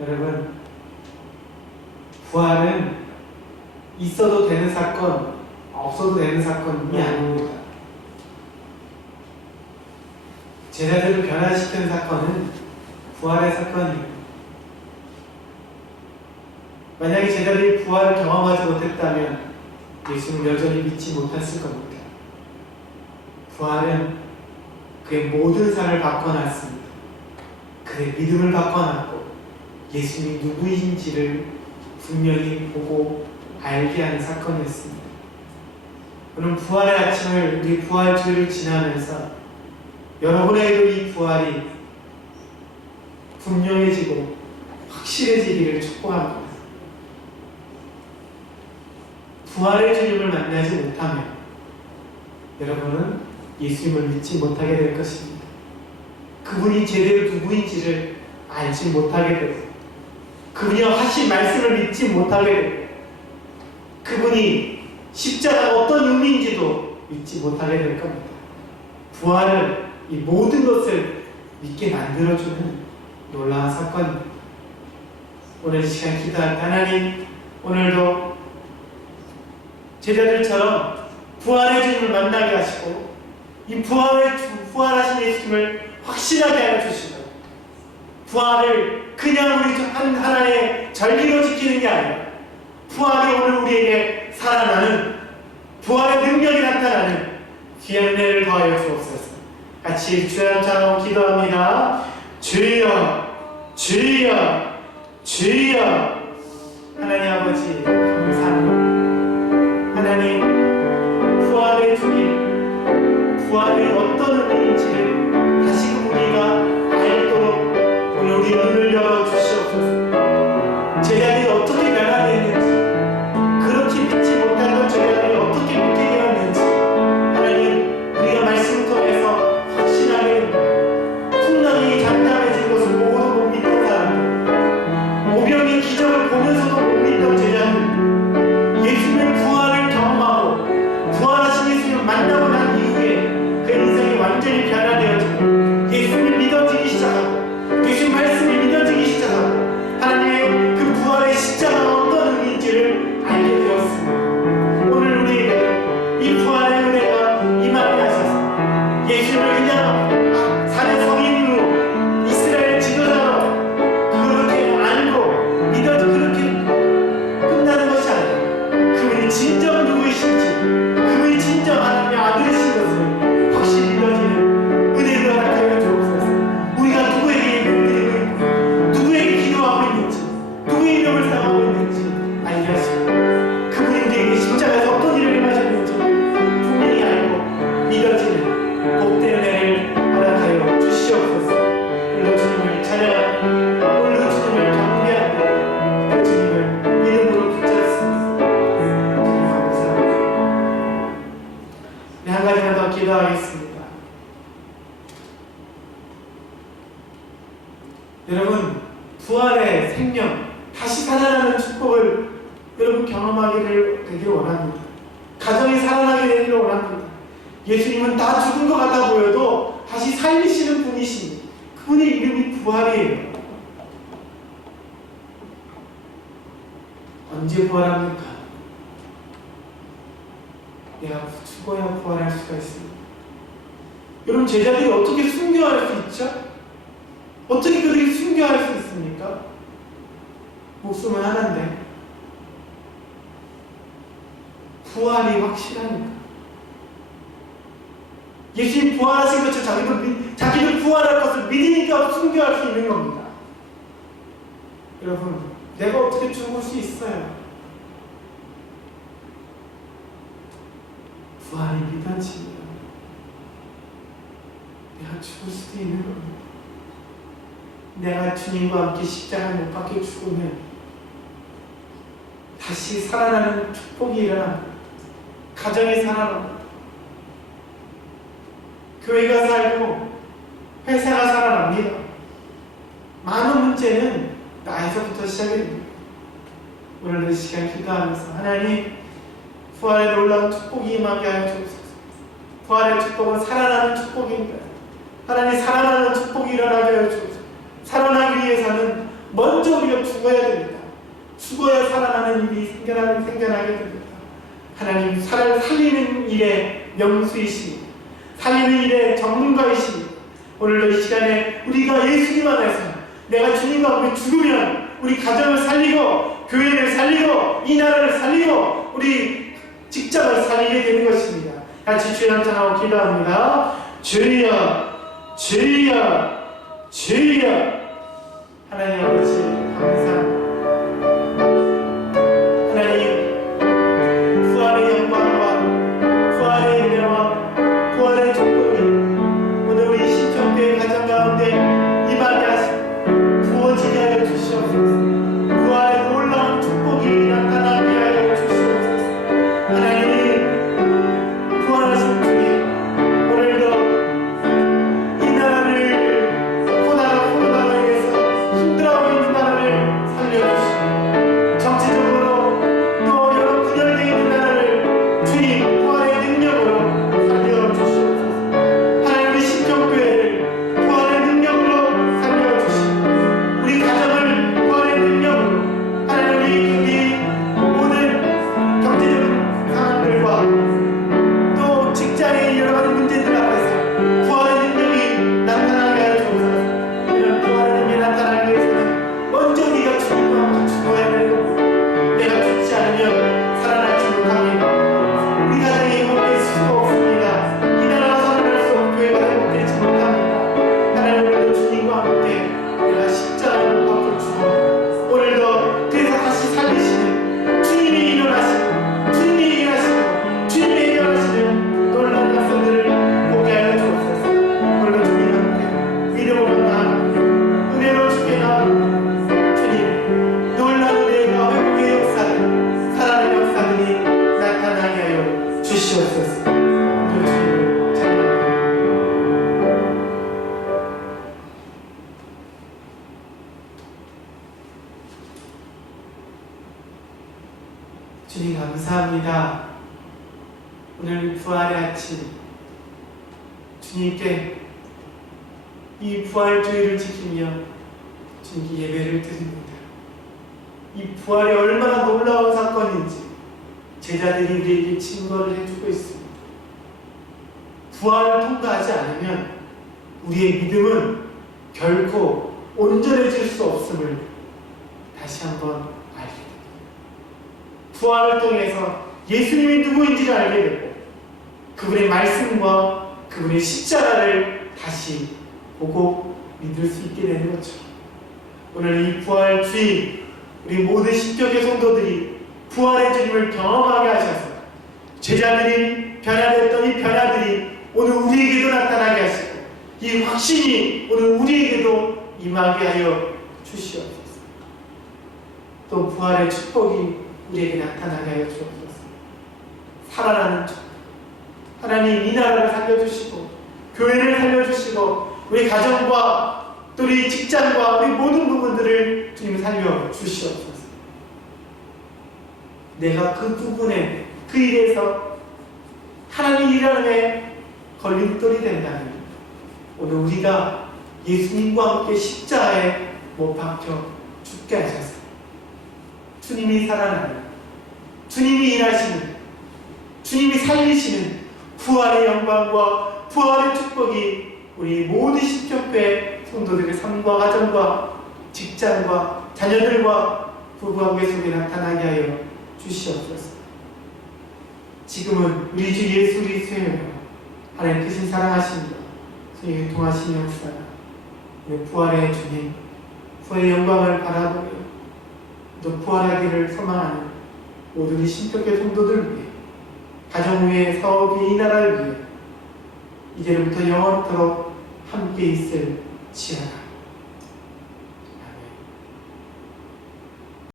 여러분, 부활은 있어도 되는 사건, 없어도 되는 사건이 아닙니다. 제자들을 변화시키는 사건은 부활의 사건입니다. 만약에 제자들이 부활을 경험하지 못했다면 예수는 여전히 믿지 못했을 겁니다. 부활은 그의 모든 삶을 바꿔놨습니다. 그의 믿음을 바꿔놨고 예수님이 누구인지를 분명히 보고 알게 하는 사건이었습니다. 오늘 부활의 아침을, 우리 부활주일을 지나면서 여러분에게도 이 부활이 분명해지고 확실해지기를 축복합니다. 부활의 주님을 만나지 못하면 여러분은 예수님을 믿지 못하게 될 것입니다. 그분이 제대로 누구인지를 알지 못하게 되고, 그분이 하신 말씀을 믿지 못하게 되고, 그분이 십자가가 어떤 의미인지도 믿지 못하게 될 겁니다. 부활은 이 모든 것을 믿게 만들어주는 놀라운 사건입니다. 오늘 이 시간 기도할 때 하나님, 오늘도 제자들처럼 부활의 주님을 만나게 하시고, 이 부활하신 예수님을 확신하게 하여 주시고, 부활을 그냥 우리 하나의 절기로 지키는 게 아니라 부활이 오늘 우리에게 살아나는, 부활의 능력이 나타나는 귀한 은혜를 더하여 주옵소서. 같이 주의 한자로 기도합니다. 주여, 주여, 주여. 하나님 아버지 감사합니다. 하나님, 부활의 주님, 부활이 어떤 의미인지를 다시 우리가 알도록 오늘 우리 눈을 열어주시옵소서. 제자들이 어떻게 변화되었는지, 그렇게 믿지 못했던 제자들이 어떻게 믿게 되었는지, 하나님, 우리가 말씀을 통해서 확신하게 풍랑이 잠잠해진 것을 보고도 못 믿던 사람들, 오병의 기적을 보면서도 못 믿던 제자들, 예수님의 부활을 경험하고 부활하신 예수님을 만나고 난 이후에 그 인생이 완전히 변화되어지고 예수님을 믿어지기 시작하고 예수님 말씀이 믿어지기 시작하고 하나님의 그 부활의 십자가가 어떤 의미인지를 알게 되었습니다. 오늘 우리에게 이 부활의 은혜가 임하게 하셔서 예수님을 그냥 사대 성인으로 이스라엘 지도자로 그렇게 알고 믿어지 그렇게 끝나는 것이 아니라 그분이 진정 누구이신지, 그분이 진정 하나님의 아들이신 것을 확실히 믿어지는 은혜를 허락하여 주옵소서. 우리가 누구에게 예배를 드리고 있는지, 누구에게 기도하고 있는지, 누구의 이름을 사랑하고 있는지 알게 하시고, 그분이 우리에게 십자가에서 어떤 일을 하셨는지 분명히 알고 믿어지는 복된 은혜를 허락하여 주시옵소서. 오늘도 주님을 찬양하고 오늘도 주님을 경배하고 그 주님을 이름으로 붙잡습니다. 주님 감사합니다. 네, 한 가지만 더 기도하겠습니다. 여러분, 부활의 생명, 다시 살아나는 축복을 여러분 경험하기를 되게 원합니다. 가정이 살아나게 되기를 원합니다. 예수님은 다 죽은 것 같아 보여도 다시 살리시는 분이십니다. 그분의 이름이 부활이에요. 언제 부활합니까? 내가 죽어야 부활할 수가 있습니다. 여러분, 제자들이 어떻게 순교할 수 있죠? 어떻게 그들이 순교할 수 있습니까? 목숨은 하나인데 부활이 확실하니까. 예수님 부활하신 것처럼 자기도 부활할 것을 믿으니까 순교할 수 있는 겁니다. 여러분, 내가 어떻게 죽을 수 있어요? 부활이 믿어지면 내가 죽을 수도 있는 겁니다. 내가 주님과 함께 십자가에 못 박혀 죽으면 다시 살아나는 축복이 일어납니다. 가정이 살아납니다. 교회가 살고 회사가 살아납니다. 많은 문제는 나에서부터 시작이 됩니다. 오늘도 시간 기도하면서 하나님, 부활의 놀라운 축복이 임하게 하여 주옵소서. 부활의 축복은 살아나는 축복입니다. 하나님, 살아나는 축복이 일어나게 하여 주옵소서. 살아나기 위해서는 먼저 우리가 죽어야 됩니다. 죽어야 살아나는 일이 생겨나게 됩니다. 하나님, 살리는 일의 명수이십니다. 살리는 일의 전문가이십니다. 오늘도 이 시간에 우리가 예수님 안에서 내가 주님과 함께 죽으면 우리 가정을 살리고 교회를 살리고 이 나라를 살리고 우리 직장을 살리게 되는 것입니다. 같이 주의 한잔하고 기도합니다. 주여, 주여, 주여. 하나님 아버지 감사합니다. 하나님, 부활의 영광과 부활의 은혜와 부활의 축복이 오늘 우리 신천교회 가정 가운데 임하게 하시고 부어지게 하여 주시옵소서. 부활의 놀라운 축복이 나타나게 하여 주시옵소서. 하나님, 부활하신 주님, 오늘 주님 감사합니다. 오늘 부활의 아침 주님께 이 부활주의를 지키며 주님께 예배를 드립니다. 이 부활이 얼마나 놀라운 사건인지 제자들이 우리에게 증거를 해주고 있습니다. 부활을 통과하지 않으면 우리의 믿음은 결코 온전해질 수 없음을 다시 한번 알게 됩니다. 부활을 통해서 예수님이 누구인지를 알게 되고 그분의 말씀과 그분의 십자가를 다시 보고 믿을 수 있게 되는 거죠. 오늘 이 부활 주일 우리 모든 십교계 성도들이 부활의 주님을 경험하게 하셔서 제자들이 변화됐던 이 변화들이 오늘 우리에게도 나타나게 하시고 이 확신이 오늘 우리에게도 임하게 하여 주시옵소서. 또 부활의 축복이 우리에게 나타나게 하여 주옵소서. 살아나는 축복, 하나님 이 나라를 살려주시고 교회를 살려주시고 우리 가정과 또 우리 직장과 우리 모든 부분들을 주님 살려주시옵소서. 내가 그 부분에 그 일에서 하나님 일하는데 걸림돌이 된다면 오늘 우리가 예수님과 함께 십자가에 못 박혀 죽게 하셔서 주님이 살아나는, 주님이 일하시는, 주님이 살리시는 부활의 영광과 부활의 축복이 우리 모든 십교회 성도들의 삶과 가정과 직장과 자녀들과 부부관계 속에 나타나게 하여 주시옵소서. 지금은 우리 주 예수 그리스도의 하나님 크신 사랑하신 주님의 통하신 역사, 부활의 주님, 부활의 영광을 바라보며 또 부활하기를 소망하는 모든 신격의 성도들 위해, 가정 위에, 사업 위에, 이 나라를 위해 이제부터 영원토록 함께 있을 지어라.